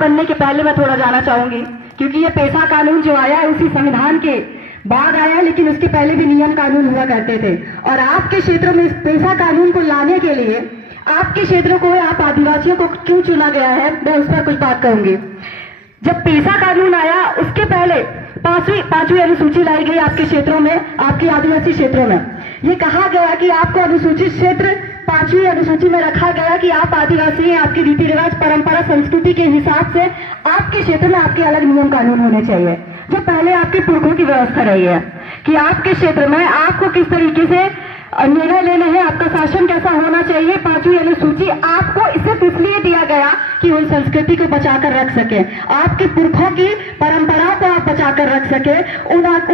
बनने के पहले मैं थोड़ा जाना चाहूंगी, क्योंकि ये पेशा कानून जो आया है उसी संविधान के बाद आया है, लेकिन उसके पहले भी नियम कानून हुआ करते थे। और आपके क्षेत्रों में इस पेशा कानून को लाने के लिए आपके क्षेत्रों को, आप आदिवासियों को क्यों चुना गया है, मैं उस पर कुछ बात कहूंगी। जब पेशा कानून आया उसके पहले पांचवी अनुसूची लाई गई आपके क्षेत्रों में, आपके आदिवासी क्षेत्रों में। ये कहा गया कि आपको अनुसूचित क्षेत्र 5वीं अनुसूची में रखा गया कि आप आदिवासी हैं, आपकी रीति रिवाज, परंपरा, संस्कृति के हिसाब से आपके क्षेत्र में आपके अलग नियम कानून होने चाहिए, जो पहले आपके पुरखों की व्यवस्था रही है कि आपके क्षेत्र में आपको किस तरीके से निर्णय लेने हैं, आपका शासन कैसा होना चाहिए। 5वीं अनुसूची आपको सिर्फ इसलिए दिया गया कि उन संस्कृति को बचाकर रख सके, आपके पुरखों की परंपराओं को आप बचाकर रख सके,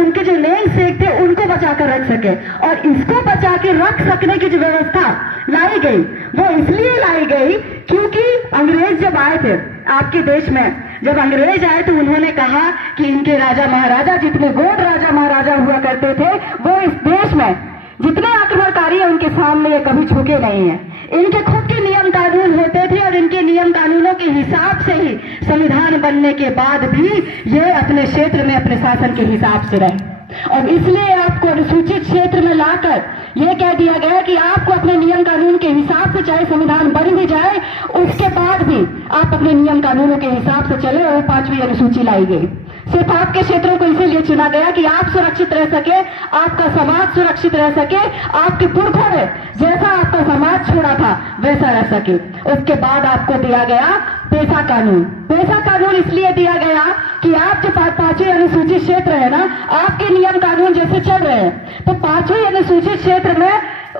उनके जो नेम सेक थे उनको बचाकर रख सके। और इसको बचा के रख सकने की जो व्यवस्था लाई गई वो इसलिए लाई गई क्योंकि अंग्रेज जब आए थे आपके देश में, जब अंग्रेज आए तो उन्होंने कहा कि इनके राजा महाराजा, जितने गोंड राजा महाराजा हुआ करते थे, वो इस देश में जितने आक्रमणकारी है उनके सामने ये कभी झुके नहीं है। इनके खुद के नियम कानून होते थे और इनके नियम कानूनों के हिसाब से ही संविधान बनने के बाद भी ये अपने क्षेत्र में अपने शासन के हिसाब से रहे। और इसलिए आपको अनुसूचित क्षेत्र में लाकर यह कह दिया गया कि आपको अपने नियम कानून के हिसाब से, चाहे संविधान बन भी जाए उसके बाद भी आप अपने नियम कानूनों के हिसाब से चले। और 5वीं अनुसूची लाई गई सिर्फ आपके क्षेत्रों को इसीलिए चुना गया कि आप सुरक्षित रह सके, आपका समाज सुरक्षित रह सके, आपके पुरखों ने जैसा आपका समाज छोड़ा था वैसा रह सके। उसके बाद आपको दिया गया पेशा कानून। पेशा कानून इसलिए दिया गया कि आप जो 5वीं अनुसूचित क्षेत्र है ना, आपके नियम कानून जैसे चल रहे हैं, तो 5वीं अनुसूचित क्षेत्र में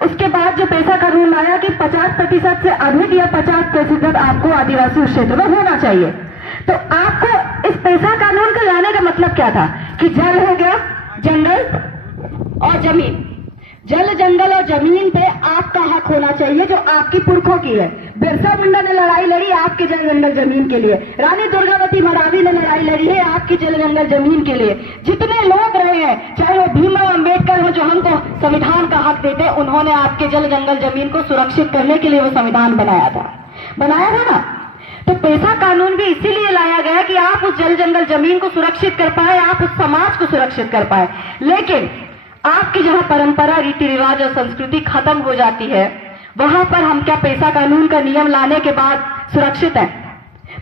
उसके बाद जो पेशा कानून आया कि 50% से अधिक या 50% आपको आदिवासी क्षेत्र में होना चाहिए। तो आपको इस पेशा कानून को लाने का मतलब क्या था कि जल हो गया, जंगल और जमीन, जल, जंगल और जमीन पे आपका हक होना चाहिए जो आपकी पुरखों की है। बिरसा मुंडा ने लड़ाई लड़ी आपके जल जंगल जमीन के लिए, रानी दुर्गावती मरावी ने लड़ाई लड़ी है आपकी जल जंगल जमीन के लिए। जितने लोग रहे हैं, चाहे वो भीमराव अंबेडकर हो जो हमको संविधान का हक देते, उन्होंने आपके जल जंगल जमीन को सुरक्षित करने के लिए वो संविधान बनाया था ना। तो पेशा कानून भी इसीलिए लाया गया कि आप उस जल जंगल जमीन को सुरक्षित कर पाए, आप उस समाज को सुरक्षित कर पाए। लेकिन आपकी जहां परंपरा, रीति रिवाज और संस्कृति खत्म हो जाती है, वहां पर हम क्या पेशा कानून का नियम लाने के बाद सुरक्षित हैं?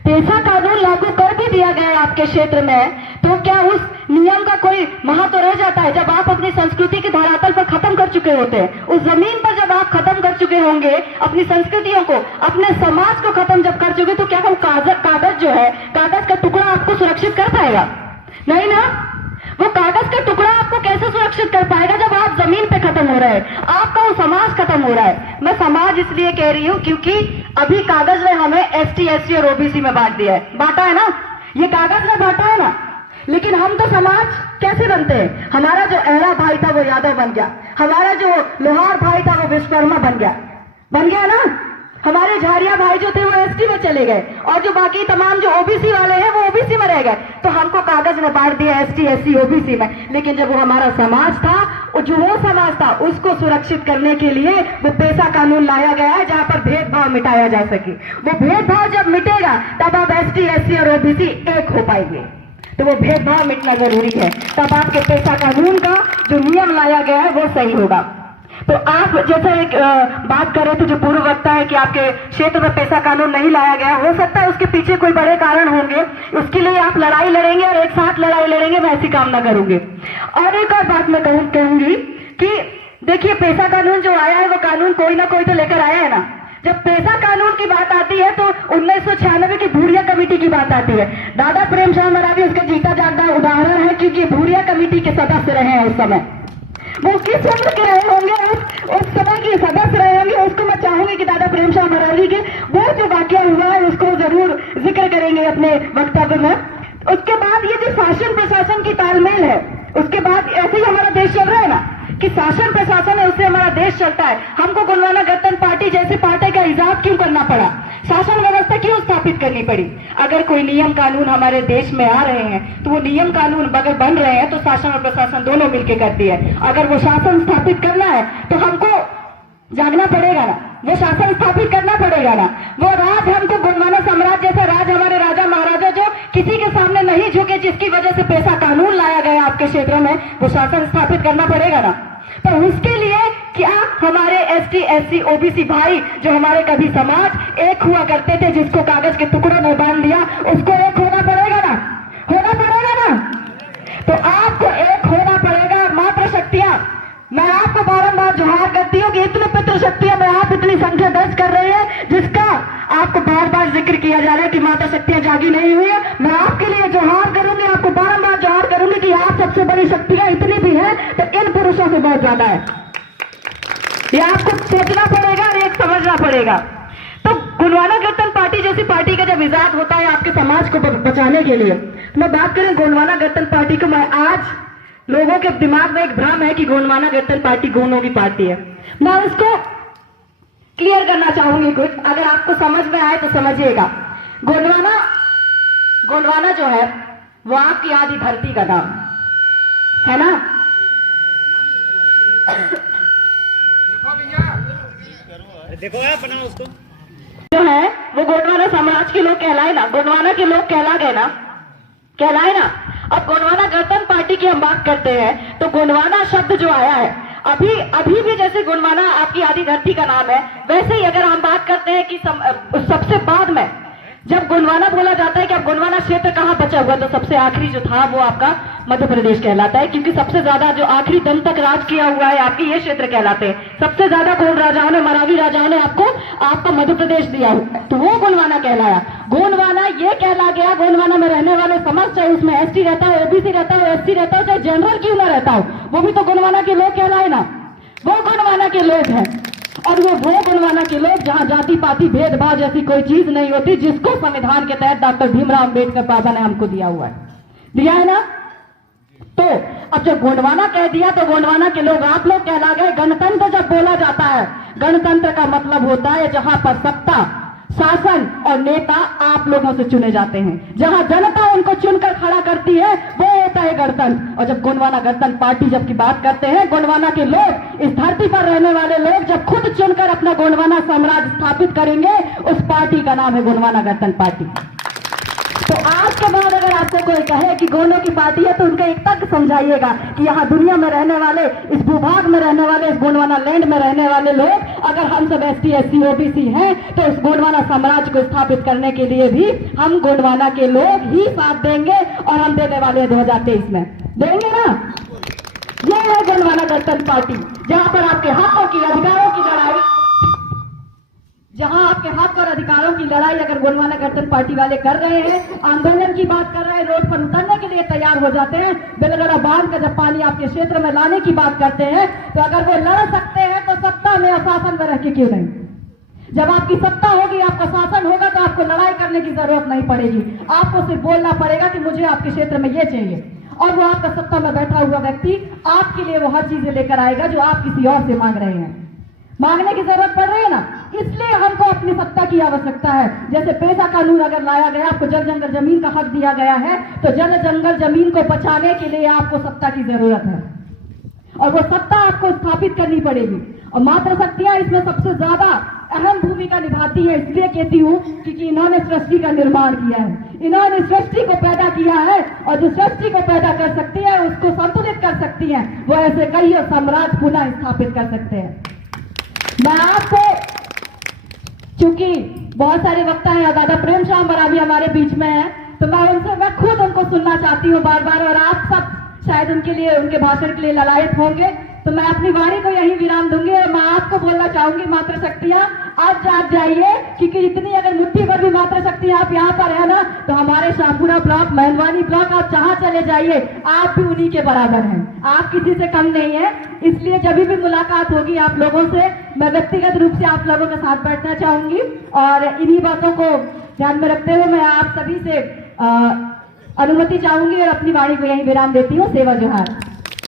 पेशा कानून लागू कर भी दिया गया आपके क्षेत्र में, तो क्या उस नियम का कोई महत्व रह जाता है? जब आप अपनी संस्कृति के धरातल पर खत्म कर चुके होते हैं, उस जमीन पर जब आप खत्म कर चुके होंगे अपनी संस्कृतियों को, अपने समाज को खत्म जब कर चुके, तो क्या वो कागज जो है, कागज का टुकड़ा आपको सुरक्षित कर पाएगा? नहीं ना। वो कागज का टुकड़ा आपको कैसे सुरक्षित कर पाएगा जब आप जमीन पे खत्म हो रहे हैं, आपका वो समाज खत्म हो रहा है। मैं समाज इसलिए कह रही हूँ क्योंकि अभी कागज ने हमें ST, SC और OBC में बांटा है ना, ये कागज ने बांटा है ना। लेकिन हम तो समाज कैसे बनते हैं? हमारा जो अहरा भाई था वो यादव बन गया, हमारा जो लोहार भाई था वो विश्वकर्मा बन गया ना। हमारे झारिया भाई जो थे वो ST में चले गए और जो बाकी तमाम जो OBC वाले हैं वो OBC में रह गए। तो हमको कागज ने बांट दिया ST, SC, OBC में। लेकिन जब वो हमारा समाज था, जो वो समाज था, उसको सुरक्षित करने के लिए वो पेशा कानून लाया गया है जहां पर भेदभाव मिटाया जा सके। वो भेदभाव जब मिटेगा तब आप ST, SC और OBC एक हो पाएंगे। तो वो भेदभाव मिटना जरूरी है, तब आपके पेशा कानून का जो नियम लाया गया है वो सही होगा। तो आप जैसे एक बात कर रहे थे जो पूर्व वक्ता है कि आपके क्षेत्र में पेशा कानून नहीं लाया गया, हो सकता है उसके पीछे कोई बड़े कारण होंगे, उसके लिए आप लड़ाई लड़ेंगे और एक साथ लड़ाई लड़ेंगे, मैं ऐसी कामना करूंगी। और एक और बात मैं कहूंगी कि देखिए पेशा कानून जो आया है वो कानून कोई ना कोई तो लेकर आया है ना। जब पेशा कानून की बात आती है तो 1996 की भूरिया कमेटी की बात आती है। दादा प्रेमचंद मरावी उसका जीता जागता उदाहरण है क्योंकि भूरिया कमेटी के सदस्य रहे हैं उस समय। वो किस उम्र के रहे होंगे, उस समय के सदस्य रहे होंगे, उसको मैं चाहूंगी कि दादा प्रेमचंद मरावी के वो जो वाकया हुआ है उसको जरूर जिक्र करेंगे अपने वक्तव्य में। उसके बाद ये जो शासन प्रशासन की तालमेल है, उसके बाद ऐसे ही हमारा देश चल रहा है ना कि शासन प्रशासन है, उससे हमारा देश चलता है। हमको गोंडवाना गणतंत्र पार्टी जैसे पार्टी का इजाद क्यों करना पड़ा? शासन व्यवस्था क्यों स्थापित करनी पड़ी? अगर कोई नियम कानून हमारे देश में आ रहे हैं तो वो नियम कानून अगर बन रहे हैं तो शासन और प्रशासन दोनों मिलकर करती है। अगर वो शासन स्थापित करना है तो हमको जागना पड़ेगा ना, वो शासन स्थापित करना पड़ेगा ना। वो राज हमको गोंडवाना साम्राज्य जैसा राज हमारे राजा महाराजा क्योंकि जिसकी वजह से पैसा कानून लाया गया आपके क्षेत्र में, वो शासन स्थापित करना पड़ेगा ना। तो उसके लिए क्या हमारे एसटी, एससी, ओबीसी भाई जो हमारे कभी समाज एक हुआ करते थे, जिसको कागज के टुकड़ों में बांध दिया, उसको एक होना पड़ेगा ना, होना पड़ेगा ना। तो आपको एक होना पड़ेगा। मात्र शक्तियां, मैं आपको बारंबार जोहार करती हूँ कि इतने पितृ शक्तियों में आप इतनी संख्या दर्ज कर रहे हैं, जिसका आपको बार बार जिक्र किया जा रहा है कि माता शक्तियां जागी नहीं हुई है। मैं आपके लिए जोहार करूंगी, आपको बारंबार जोहार करूंगी कि आप सबसे बड़ी शक्तियां इतनी भी है तो इन पुरुषों से बहुत ज्यादा है। ये आपको सोचना पड़ेगा और एक समझना पड़ेगा। तो गोंडवाना गणतंत्र पार्टी जैसी पार्टी का जब इजाद होता है आपके समाज को बचाने के लिए, मैं बात करें गोंडवाना गणतंत्र पार्टी को, मैं आज लोगों के दिमाग में एक भ्रम है कि गोंडवाना गणतंत्र पार्टी गोंडों की पार्टी है। मैं उसको क्लियर करना चाहूंगी कुछ, अगर आपको समझ में आए तो समझिएगा। गोंडवाना जो है वो आपकी आदि धरती का नाम है ना। देखो यार, बनाओ उसको। जो है वो गोंडवाना समाज के लोग कहलाए ना, गोंडवाना के लोग कहला गए ना, कहलाए ना। अब गोंडवाना गणतंत्र पार्टी की हम बात करते हैं तो गोंडवाना शब्द जो आया है, अभी भी जैसे गोंडवाना आपकी आदि धरती का नाम है, वैसे ही अगर हम बात करते हैं कि सबसे बाद में जब गोंडवाना बोला जाता है कि अब गोंडवाना क्षेत्र कहाँ बचा हुआ, तो सबसे आखिरी जो था वो आपका मध्य प्रदेश कहलाता है, क्योंकि सबसे ज्यादा जो आखिरी दम तक राज किया हुआ है आपके ये क्षेत्र कहलाते हैं। सबसे ज्यादा गोंड राजाओं ने, मराठी राजाओं ने आपको मध्य प्रदेश दिया हुआ, तो वो गोंडवाना कहलाया। गोंडवाना ये कहला गया, गोंडवाना में रहने वाले समाज, चाहे उसमें एसटी रहता हो, ओबीसी रहता हो, एससी रहता हो, चाहे जनरल क्यों ना रहता हो, वो भी तो गोंडवाना के लोग कहलाए ना, वो गोंडवाना के लोग हैं। और वो गोंडवाना के लोग जहां जाति पाति भेदभाव जैसी कोई चीज नहीं होती, जिसको संविधान के तहत डॉक्टर भीमराव अंबेडकर बाबा ने हमको दिया हुआ है ना। तो अब जब गोंडवाना कह दिया तो गोंडवाना के लोग आप लोग कहला गए। गणतंत्र जब बोला जाता है, गणतंत्र का मतलब होता है जहां पर सत्ता, शासन और नेता आप लोगों से चुने जाते हैं, जहां जनता उनको चुनकर खड़ा करती है, वो होता है गणतंत्र। और जब गोंडवाना गणतंत्र पार्टी जब की बात करते हैं, गोंडवाना के लोग, इस धरती पर रहने वाले लोग जब खुद चुनकर अपना गोंडवाना साम्राज्य स्थापित करेंगे, उस पार्टी का नाम है गोंडवाना गणतंत्र पार्टी। तो आज के बाद अगर आपसे कोई कहे कि गोंडों की पार्टी है, तो उनको एक तक समझाइएगा कि यहाँ दुनिया में रहने वाले, इस भूभाग में रहने वाले, इस गोंडवाना लैंड में रहने वाले लोग, अगर हम सब एसटी, एससी, ओबीसी हैं, तो इस गोंडवाना साम्राज्य को स्थापित करने के लिए भी हम गोंडवाना के लोग ही साथ देंगे, और हम देने वाले हैं 2023 में, देंगे ना। ये है गोंडवाना गणतंत्र पार्टी, जहां पर आपके हकों की, अधिकारों की लड़ाई, जहां आपके हक और अधिकारों की लड़ाई अगर गोंडवाना गणतंत्र पार्टी वाले कर रहे हैं, आंदोलन की बात कर रहे हैं, रोड पर उतरने के लिए तैयार हो जाते हैं, बेलगड़ा बांध का जब पानी आपके क्षेत्र में लाने की बात करते हैं, तो अगर वो लड़ सकते हैं तो सत्ता में और शासन में रह के क्यों नहीं। जब आपकी सत्ता होगी, आपका शासन होगा, तो आपको लड़ाई करने की जरूरत नहीं पड़ेगी। आपको सिर्फ बोलना पड़ेगा कि मुझे आपके क्षेत्र में ये चाहिए, और वो आपका सत्ता में बैठा हुआ व्यक्ति आपके लिए वो हर चीजें लेकर आएगा जो आप किसी और से मांग रहे हैं। मांगने की जरूरत पड़ रही है ना, इसलिए हमको अपनी सत्ता की आवश्यकता है। जैसे पेशा कानून अगर लाया गया, आपको जल जंगल जमीन का हक दिया गया है, तो जल जंगल जमीन को बचाने के लिए आपको सत्ता की जरूरत है, और वो सत्ता आपको स्थापित करनी पड़ेगी। और मात्र शक्तियां इसमें सबसे ज्यादा अहम भूमिका निभाती है। इसलिए कहती हूँ क्योंकि इन्होंने सृष्टि का निर्माण किया है, इन्होंने सृष्टि को पैदा किया है, और जो सृष्टि को पैदा कर सकती है, उसको संतुलित कर सकती है, वो ऐसे कई साम्राज्य पुनः स्थापित कर सकते हैं। मैं आपको, चूंकि बहुत सारे वक्ता हैं, दादा प्रेम श्याम बरावी हमारे बीच में है, तो मैं खुद उनको सुनना चाहती हूँ बार बार, और आप सब शायद उनके लिए, उनके भाषण के लिए ललायत होंगे। तो मैं अपनी वाणी को यही विराम दूंगी, और मैं आपको बोलना चाहूंगी, मात्र शक्तियां आज जाग जाइए, क्योंकि इतनी अगर मुट्ठी भर भी मात्र शक्तियां आप यहाँ पर है ना, तो हमारे शाहपुरा ब्लॉक, मेहरबानी ब्लॉक, आप जहां चले जाइए, आप भी उन्हीं के बराबर हैं, आप किसी से कम नहीं है। इसलिए जब भी मुलाकात होगी आप लोगों से, मैं व्यक्तिगत रूप से आप लोगों के साथ बैठना चाहूंगी, और इन्हीं बातों को ध्यान में रखते हुए मैं आप सभी से अनुमति चाहूंगी और अपनी वाणी को यही विराम देती हूँ। सेवा जोहार।